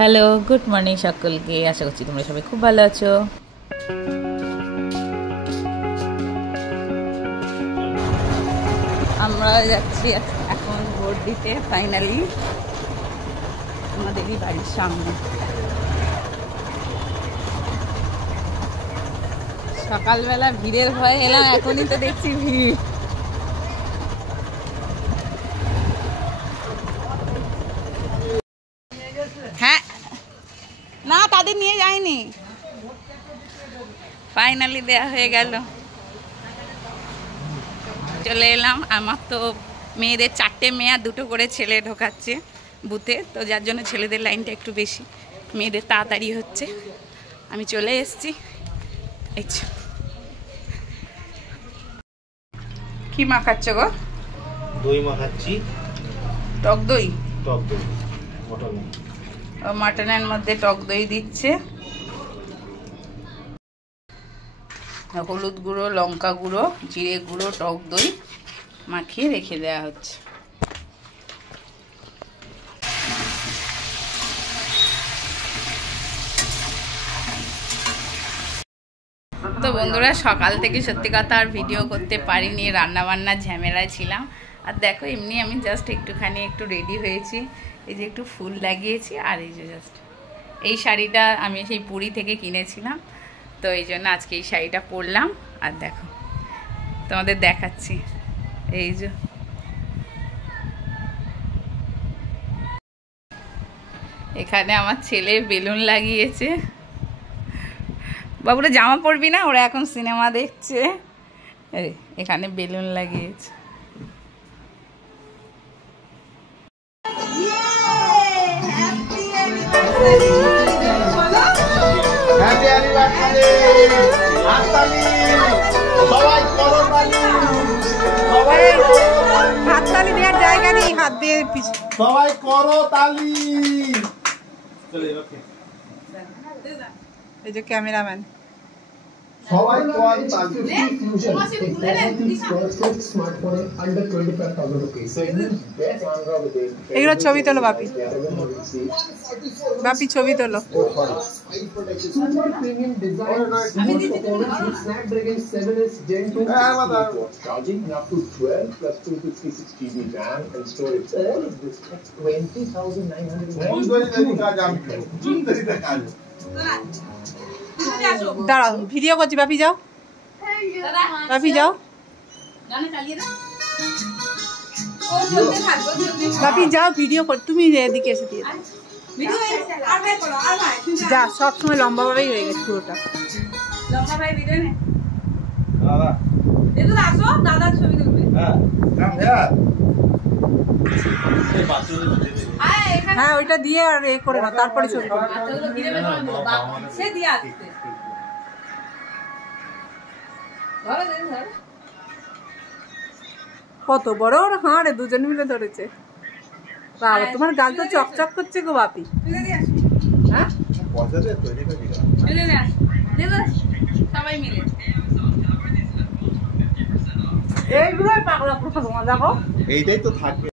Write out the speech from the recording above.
Hello, good morning সকলকে। আশা করছি তোমরা সবাই খুব ভালো আছো। আমরা যাচ্ছি এখন ভোট দিতে, ফাইনালি আমাদেরই বাড়ির সামনে। সকালবেলা ভিড়ের ভয়ে এলাম, এখনই তো দেখছি ভিড়। হ্যাঁ, না তাদের নিয়ে যায়নি, ফাইনালি দেয়া হয়ে গেল। চলে এলাম। আমার তো মেয়েদের 4টে মেয়ে আর 2টো করে ছেলে ঢোকাচ্ছে বুথে, তো যার জন্য ছেলেদের লাইনটা একটু বেশি, মেয়েদের তাড়াতাড়ি হচ্ছে। আমি চলে এসেছি। কি মাখাচ্ছ গো? দই মাখাচ্ছি। টক দই? টক দই মাটনের মধ্যে টক দই দিচ্ছে। হলুদ গুঁড়ো, লঙ্কা গুঁড়ো, জিরে গুঁড়ো, টক দই মাখিয়ে রেখে দেওয়া হচ্ছে। তো বন্ধুরা, সকাল থেকে সত্যি কথা আর ভিডিও করতে পারিনি, রান্নাবান্নার ঝামেলায় ছিলাম। আর দেখো, এমনি আমি জাস্ট একটুখানি একটু রেডি হয়েছি। এই যে একটু ফুল লাগিয়েছি, আর এই যে জাস্ট এই শাড়িটা আমি সেই পুরী থেকে কিনেছিলাম, তো এই জন্য আজকে এই শাড়িটা পরলাম। আর দেখো, তোমাদের দেখাচ্ছি। এই যে এখানে আমার ছেলে বেলুন লাগিয়েছে। বাবুরা জামা পরবি না, ওরা এখন সিনেমা দেখছে। এখানে বেলুন লাগিয়েছে। হাততালি দেওয়ার জায়গা নেই, হাত দিয়ে সবাই করো তালি। এই যে ক্যামেরাম্যান, সবাই করো তালি। এগুলো ছবি তোলো বাপি, বাপি ছবি তোলো। দাঁড়াও, ভিডিও করছি। বাপি যাও, বাপি যাও, বাপি যাও, ভিডিও কর। তুমি এদিকে এসে দিয়ে যা, সবসময় লম্বা ভাবেই হয়ে গেছে পুরোটা। হ্যাঁ, ওইটা দিয়ে আর এ করে না, তারপরে ছবি কত বড় ওর হাঁড়ে, দুজন মিলে ধরেছে। বাবা, তোমার গাল তো চকচক করছে গো বাপি। হ্যাঁ, এইগুলোই পাগলা প্রথম দেখো, এইটাই তো থাকবে।